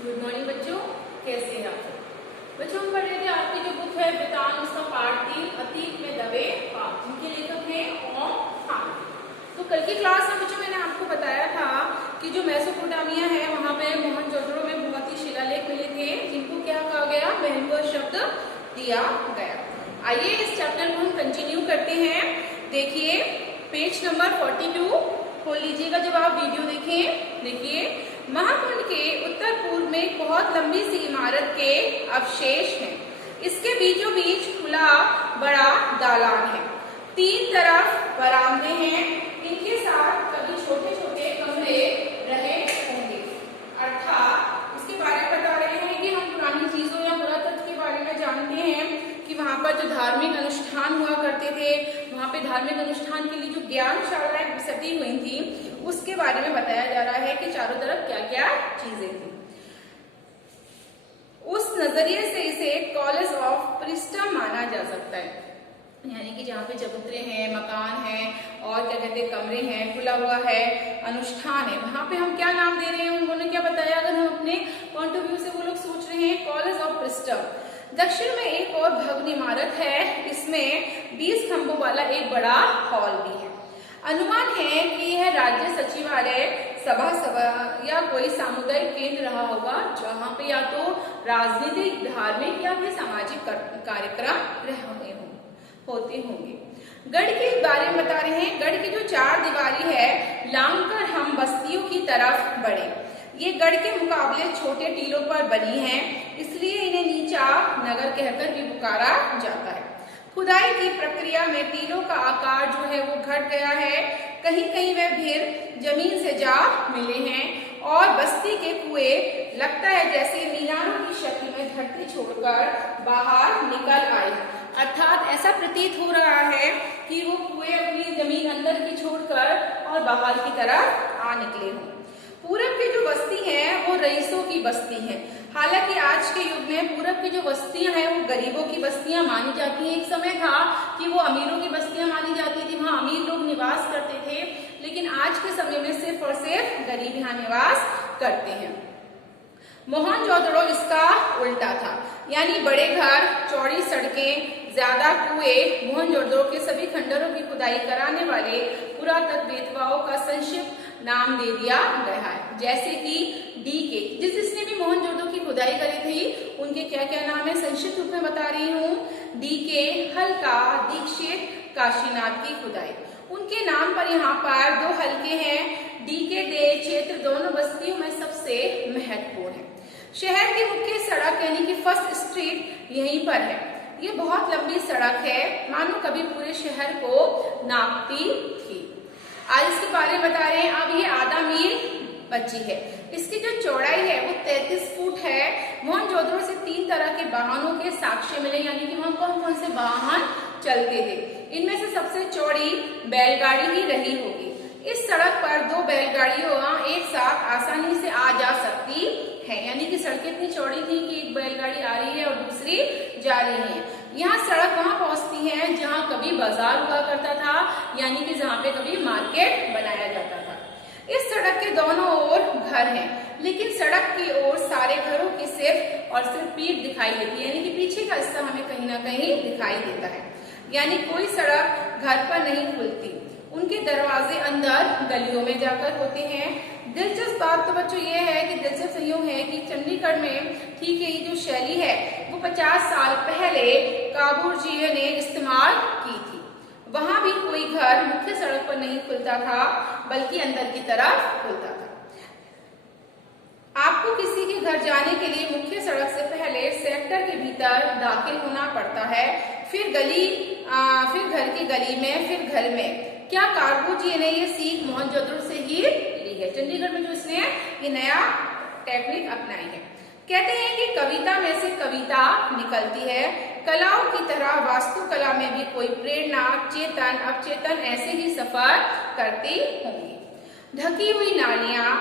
Good morning बच्चों, कैसे हैं आप? बच्चों हम पढ़ रहे थे आपकी जो बुक है वेदांत, उसका पार्ट 3 अतीत में दबे पाप, जिनके लेखक हैं ओम खान। तो कल की क्लास में बच्चों मैंने आपको बताया था कि जो मेसोपोटामिया है वहां पे मोहनजोदड़ो में बहुत ही शिलालेख मिले थे, जिनको क्या कहा गया, महंगो शब्द दिया गया। आइए इस चैप्टर को हम कंटिन्यू करते हैं। देखिए पेज नंबर 42 खोल लीजिएगा जब आप वीडियो देखें। देखिए महाकुंड के उत्तर पूर्व में एक बहुत लंबी सी इमारत के अवशेष हैं। इसके बीचों बीच खुला बड़ा दालान है, तीन तरफ बरामदे हैं, इनके साथ कभी छोटे छोटे कमरे रहे होंगे। अर्थात इसके बारे में बता रहे हैं कि हम पुरानी चीजों या पुरातत्व के बारे में जानते हैं कि वहां पर जो धार्मिक अनुष्ठान हुआ करते थे, वहां पे धार्मिक अनुष्ठान के लिए जो ज्ञानशालाएं सटी हुई थी, उसके बारे में बताया जा रहा है कि चारों तरफ क्या क्या चीजें थी। उस नजरिए से इसे कॉलेज ऑफ प्रिस्टम माना जा सकता है, यानी कि जहाँ पे चबूतरे हैं, मकान है और क्या कहते हैं कमरे हैं, खुला हुआ है, अनुष्ठान है, वहां पे हम क्या नाम दे रहे हैं, उन्होंने क्या बताया, अगर हम अपने पॉइंट ऑफ व्यू से वो लोग सोच रहे हैं कॉलेज ऑफ प्रिस्टम। दक्षिण में एक और भव्य इमारत है, इसमें 20 खंभों वाला एक बड़ा हॉल भी है। अनुमान है कि यह राज्य सचिवालय, सभा या कोई सामुदायिक केंद्र रहा होगा, जहाँ पे या तो राजनीतिक, धार्मिक या फिर सामाजिक कार्यक्रम होते होंगे। गढ़ के बारे में बता रहे हैं, गढ़ की जो चार दीवारी है लांघकर हम बस्तियों की तरफ बढ़े। ये गढ़ के मुकाबले छोटे टीलों पर बनी है, इसलिए इन्हें नीचा नगर कहकर भी पुकारा जाता है। खुदाई की प्रक्रिया में टीलों का आकार जो है वो घट गया है, कहीं कहीं वे फिर जमीन से जा मिले हैं और बस्ती के कुएं लगता है जैसे मीनारों की शक्ल में धरती छोड़कर बाहर निकल आए। अर्थात ऐसा प्रतीत हो रहा है कि वो कुएं अपनी जमीन अंदर की छोड़कर और बाहर की तरफ आ निकले हों। पूरब की जो बस्ती है वो रईसों की बस्ती है। हालांकि आज के युग में पूरब की जो बस्तियां हैं वो गरीबों की बस्तियां मानी जाती हैं। एक समय था कि वो अमीरों की बस्तियां मानी जाती थी, वहां अमीर लोग निवास करते थे, लेकिन आज के समय में सिर्फ और सिर्फ गरीब यहाँ निवास करते हैं। मोहनजोदड़ो इसका उल्टा था, यानी बड़े घर, चौड़ी सड़कें, ज्यादा कुएं। मोहनजोदड़ो के सभी खंडरों की खुदाई कराने वाले पुरातत्ववेत्ताओं का संक्षिप्त नाम दे दिया गया है, जैसे कि डीके। जिसने भी मोहनजोदड़ो की खुदाई करी थी उनके क्या क्या नाम है, संक्षिप्त रूप में बता रही हूँ। डीके, हल्का, दीक्षित, काशीनाथ की खुदाई, उनके नाम पर यहाँ पर दो हल्के हैं। डीके डे क्षेत्र दोनों बस्तियों में सबसे महत्वपूर्ण है। शहर की मुख्य सड़क यानी कि फर्स्ट स्ट्रीट यहीं पर है। ये बहुत लंबी सड़क है, मानो कभी पूरे शहर को नापती थी। आज इसके बारे में बता रहे हैं। अब ये आधा मील बची है। इसकी जो चौड़ाई है वो 33 फुट है। मोहनजोदड़ो से 3 तरह के वाहनों के साक्ष्य मिले, यानी कि वहां कौन कौन से वाहन चलते थे। इनमें से सबसे चौड़ी बैलगाड़ी ही रही होगी। इस सड़क पर 2 बैलगाड़ियां एक साथ आसानी से आ जा सकती है, यानी कि सड़कें इतनी चौड़ी थी कि एक बैलगाड़ी आ रही है और दूसरी जा रही है। यहाँ सड़क वहां पहुंचती है जहां कभी बाजार हुआ करता था, यानी कि जहां पे कभी मार्केट बनाया जाता था। इस सड़क के दोनों ओर घर हैं, लेकिन सड़क की ओर सारे घरों की सिर्फ और सिर्फ पीठ दिखाई देती है, यानी कि पीछे का हिस्सा हमें कहीं ना कहीं दिखाई देता है, यानी कोई सड़क घर पर नहीं खुलती। उनके दरवाजे अंदर गलियों में जाकर होते हैं। दिलचस्प बात तो बच्चों ये है कि दिलचस्प यूं है कि चंडीगढ़ में ठीक है, ये जो शैली है वो 50 साल पहले काबूर जी ने इस्तेमाल की थी। वहां भी कोई घर मुख्य सड़क पर नहीं खुलता था, बल्कि अंदर की तरफ खुलता था। आपको किसी के घर जाने के लिए मुख्य सड़क से पहले सेक्टर के भीतर दाखिल होना पड़ता है, फिर गली, फिर घर की गली में, फिर घर में। क्या काबूर जी ने ये सीख मोहनजोदड़ो से ही ली है। चंडीगढ़ में जो इसने ये नया टेक्निक अपनाई है। कहते हैं कि कविता में से कविता निकलती है। कलाओं की तरह वास्तुकला में भी कोई प्रेरणा चेतन अवचेतन ऐसे ही सफर करती होंगी। ढकी हुई नालियां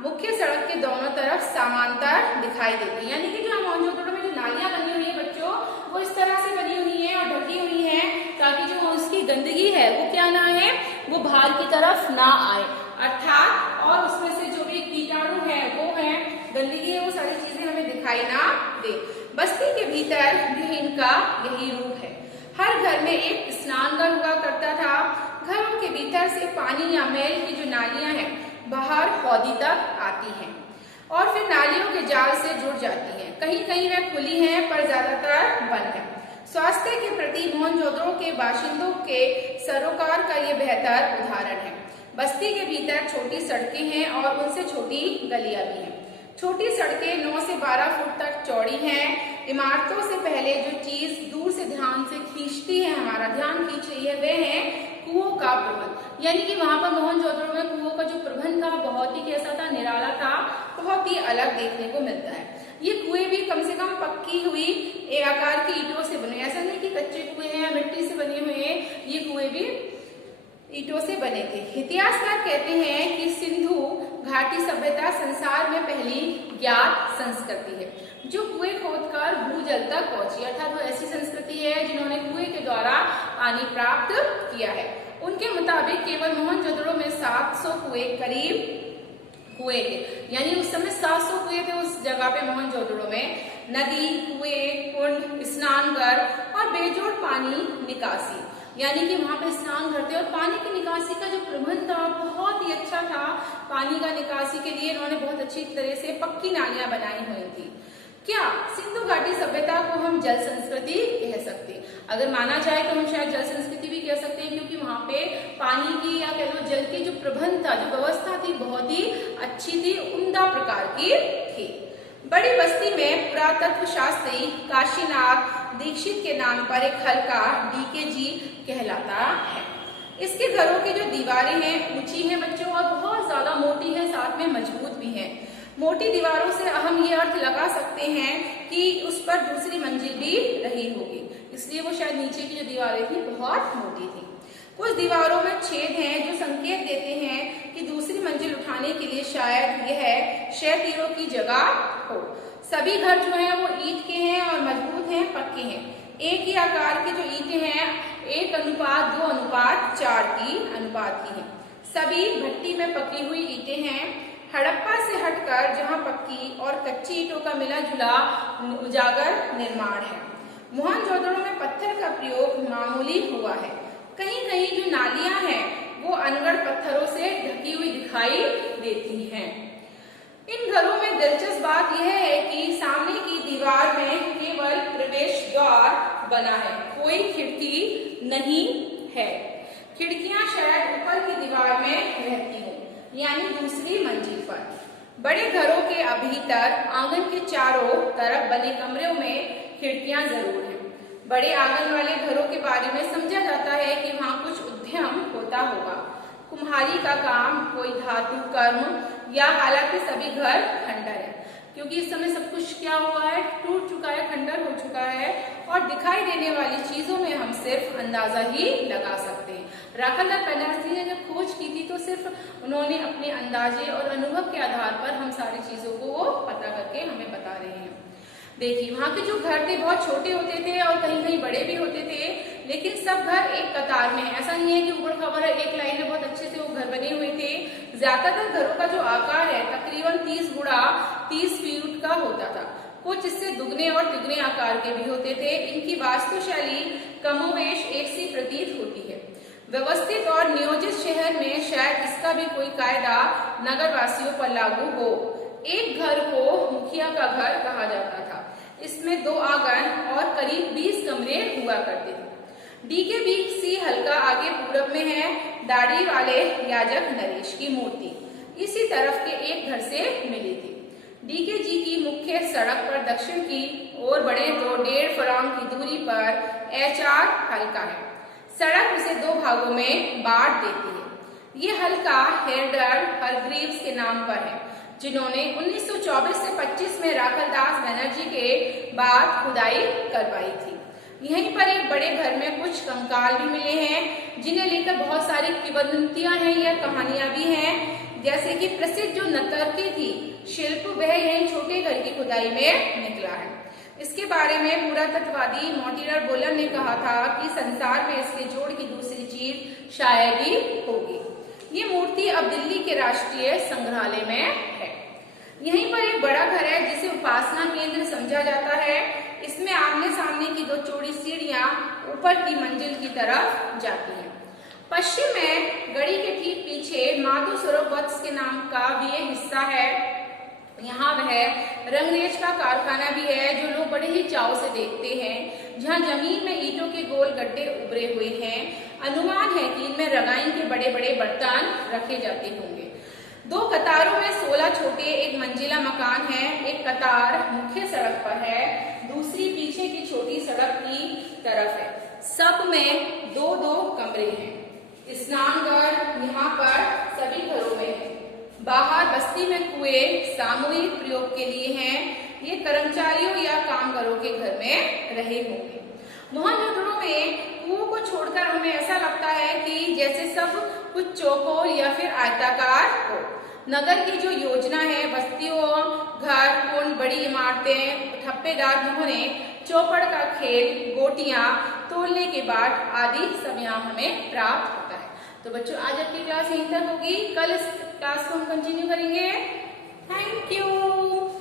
मुख्य सड़क के दोनों तरफ समांतर दिखाई देती है, यानी कि जो मोहनजोदड़ो में जो नालियां बनी हुई है बच्चों, वो इस तरह से बनी हुई है और ढकी हुई है ताकि जो उसकी गंदगी है वो क्या ना है, वो बाहर की तरफ ना आए। अर्थात और उसमें से जो भी कीटाणु है वो है, गंदगी है, वो सारी चीजें दिखाई ना दे। बस्ती के भीतर भी इनका यही रूप है। हर घर में एक स्नानघर हुआ करता था। घरों के भीतर से पानी या मैल की जो नालियां हैं बाहर हौदी तक आती हैं और फिर नालियों के जाल से जुड़ जाती हैं। कहीं कहीं वे खुली हैं पर ज्यादातर बंद है। स्वास्थ्य के प्रति मोहनजोदड़ो के बाशिंदों के सरोकार का ये बेहतर उदाहरण है। बस्ती के भीतर छोटी सड़कें हैं और उनसे छोटी गलियां भी हैं। छोटी सड़कें 9 से 12 फुट तक चौड़ी हैं। इमारतों से पहले जो चीज दूर से ध्यान से खींचती है, हमारा ध्यान खींच रही है, वह है कुओं का प्रबंध। यानी कि वहां पर मोहनजोदड़ो में कुओं का जो प्रबंध था बहुत ही कैसा था, निराला था, बहुत ही अलग देखने को मिलता है। ये कुएं भी कम से कम पक्की हुई आकार की ईंटों से बने, ऐसा नहीं कि कच्चे कुएं हैं या मिट्टी से बने हुए हैं, ये कुएं भी ईंटों से बने थे। इतिहासकार कहते हैं कि सिंधु घाटी सभ्यता संसार में पहली ज्ञात संस्कृति है जो कुएं खोदकर भूजल तक पहुंची, अर्थात वो ऐसी संस्कृति है जिन्होंने कुएं के द्वारा पानी प्राप्त किया है। उनके मुताबिक केवल मोहनजोदड़ो में 700 कुएं करीब कुएं थे, यानी उस समय 700 कुएं थे उस जगह पे मोहनजोदड़ो में। नदी, कुएं, कुंड, स्नानघर और बेजोड़ पानी निकासी, यानी कि वहां पे स्नान करते और पानी की निकासी का जो प्रबंध था बहुत ही अच्छा था। पानी का निकासी के लिए इन्होंने बहुत अच्छी तरह से पक्की नालियां बनाई हुई थी। क्या सिंधु घाटी सभ्यता को हम जल संस्कृति कह सकते हैं? अगर माना जाए तो हम शायद जल संस्कृति भी कह सकते हैं, क्योंकि वहां पे पानी की या कह लो जल की जो प्रबंध था, जो व्यवस्था थी, बहुत ही अच्छी थी, उम्दा प्रकार की थी। बड़ी बस्ती में पुरातत्व शास्त्री काशीनाथ दीक्षित के नाम पर एक हल्का डीकेजी कहलाता है। इसके घरों की जो दीवारें हैं ऊंची हैं बच्चों और बहुत ज्यादा मोटी है, साथ में मजबूत भी हैं। मोटी दीवारों से हम ये अर्थ लगा सकते हैं कि उस पर दूसरी मंजिल भी रही होगी, इसलिए वो शायद नीचे की जो दीवारें थी बहुत मोटी थी। कुछ दीवारों में छेद हैं जो संकेत देते हैं कि दूसरी मंजिल उठाने के लिए शायद यह शय तीरों की जगह हो। सभी घर जो हैं वो ईंट के हैं और मजबूत हैं, पक्के हैं। एक ही आकार के जो ईंटें हैं 1:2:4 की अनुपात की हैं। सभी भट्टी में पकी हुई ईंटें हैं। हड़प्पा से हटकर जहां पक्की और कच्ची ईंटों का मिला जुला उजागर निर्माण है। मोहनजोदड़ो में पत्थर का प्रयोग मामूली हुआ है। कहीं कहीं जो नालियां हैं वो अनगढ़ पत्थरों से ढकी हुई दिखाई देती हैं। इन घरों में दिलचस्प बात यह है कि सामने की दीवार में केवल प्रवेश द्वार बना है, कोई खिड़की नहीं है। खिड़कियां शायद ऊपर की दीवार में रहती हों, यानी दूसरी मंजिल पर। बड़े घरों के भीतर आंगन के चारों तरफ बने कमरों में खिड़कियां जरूर हैं। बड़े आंगन वाले घरों के बारे में समझा जाता है कि वहां कुछ उद्यम होता होगा, कुम्हारी का काम, कोई धातु कर्म, या हालांकि सभी घर खंडर है, क्योंकि इस समय सब कुछ क्या हुआ है, टूट चुका है, खंडर हो चुका है और दिखाई देने वाली चीजों में हम सिर्फ अंदाजा ही लगा सकते हैं। राखालदास बनरसी ने जब खोज की थी तो सिर्फ उन्होंने अपने अंदाजे और अनुभव के आधार पर हम सारी चीजों को वो पता करके हमें बता रहे हैं। देखिए वहां के जो घर थे बहुत छोटे होते थे और कहीं कहीं बड़े भी होते थे, लेकिन सब घर एक कतार में है। ऐसा नहीं है कि ऊपर खबर है एक लाइन में बहुत अच्छे से वो घर बने हुए थे। ज्यादातर घरों का जो आकार है तकरीबन 30x30 फीट का होता था। कुछ इससे दुगने और तिगुने आकार के भी होते थे। इनकी वास्तुशैली कमोवेश एक सी प्रतीत होती है। व्यवस्थित और नियोजित शहर में शायद इसका भी कोई कायदा नगरवासियों पर लागू हो। एक घर को मुखिया का घर कहा जाता था। इसमें 2 आंगन और करीब 20 कमरे हुआ करते थे। डीकेबीसी हल्का आगे पूरब में है। दाढ़ी वाले याजक नरेश की मूर्ति इसी तरफ के एक घर से मिली थी। डीकेजी की मुख्य सड़क पर दक्षिण की ओर बढ़े तो 1.5 फरांग की दूरी पर HR हल्का है। सड़क उसे 2 भागों में बांट देती है। ये हल्का हेरडर हरग्रीव्स के नाम पर है, जिन्होंने 1924 से 25 में राखालदास बनर्जी के बाद खुदाई करवाई थी। यहीं पर एक बड़े घर में कुछ कंकाल भी मिले हैं, जिन्हें लेकर बहुत सारी किंवदंतियां हैं या कहानियां भी हैं। जैसे कि प्रसिद्ध जो नतर्की थी शिल्प, वह यहीं छोटे घर की खुदाई में निकला है। इसके बारे में पुरातत्ववादी मोंटिरर बोलन ने कहा था कि संसार में इसके जोड़ की दूसरी चीज शायद ही होगी। ये मूर्ति अब दिल्ली के राष्ट्रीय संग्रहालय में है। यहीं पर एक बड़ा घर है जिसे उपासना केंद्र समझा जाता है। इसमें आमने सामने की 2 चौड़ी सीढ़ियां ऊपर की मंजिल की तरफ जाती हैं। पश्चिम में गढ़ी के ठीक पीछे माधो सरोवर वत्स के नाम का भी एक हिस्सा है। यहाँ वह रंगरेज का कारखाना भी है जो लोग बड़े ही चाव से देखते हैं, जहाँ जमीन में ईंटों के गोल गड्ढे उभरे हुए हैं। अनुमान है कि इनमें रंगाई के बड़े बड़े बर्तन रखे जाते होंगे। 2 कतारों में 16 छोटे एक मंजिला मकान है। एक कतार मुख्य सड़क पर है, दूसरी पीछे की छोटी सड़क की तरफ है। सब में 2-2 कमरे हैं। स्नानघर यहाँ पर सभी घरों में है। बाहर बस्ती में कुएं सामूहिक प्रयोग के लिए हैं। ये कर्मचारियों या कामगारों के घर में रहे होंगे। मोहनजोदड़ो में कुओं को छोड़कर हमें ऐसा लगता है कि जैसे सब कुछ चौकोर या फिर आयताकार हो। नगर की जो योजना है, बस्तियों, घर, कुंड, बड़ी इमारतें, ठप्पेदार मोहरे, चौपड़ का खेल, गोटियां, तोलने के बाट आदि सब यहाँ हमें प्राप्त होता है। तो बच्चों, आज आपकी क्लास यहीं तक होगी। कल इस क्लास को हम कंटिन्यू करेंगे। Thank you.